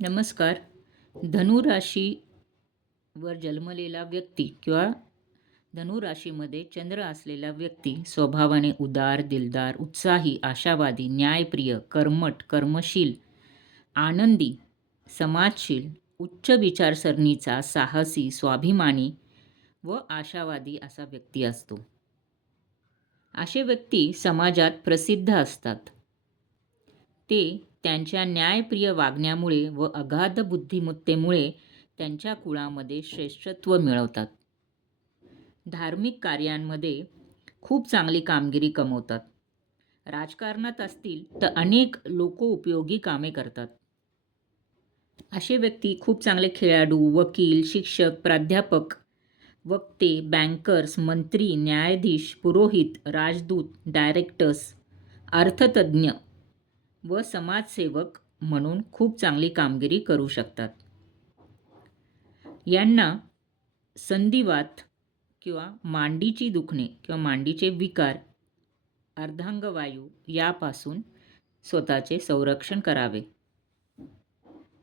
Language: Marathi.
नमस्कार. धनु राशीवर जन्मलेला व्यक्ती किंवा धनु राशीमध्ये चंद्र असलेला व्यक्ती स्वभावाने उदार, दिलदार, उत्साही, आशावादी, न्यायप्रिय, कर्मठ, कर्मशील, आनंदी, समाजशील, उच्च विचारसरणीचा, साहसी, स्वाभिमानी व आशावादी असा व्यक्ती असतो. असे व्यक्ती समाजात प्रसिद्ध असतात. ते त्यांच्या न्यायप्रिय वागण्यामुळे व अगाध बुद्धिमत्तेमुळे त्यांच्या कुळामध्ये श्रेष्ठत्व मिळवतात. धार्मिक कार्यांमध्ये खूप चांगली कामगिरी कमवतात. राजकारणात असतील तर अनेक लोकोपयोगी कामे करतात. असे व्यक्ती खूप चांगले खेळाडू, वकील, शिक्षक, प्राध्यापक, वक्ते, बँकर्स, मंत्री, न्यायाधीश, पुरोहित, राजदूत, डायरेक्टर्स, अर्थतज्ज्ञ व समाजसेवक म्हणून खूप चांगली कामगिरी करू शकतात. यांना संधिवात किंवा मांडीची दुखणे किंवा मांडीचे विकार, अर्धांगवायू यापासून स्वतःचे संरक्षण करावे.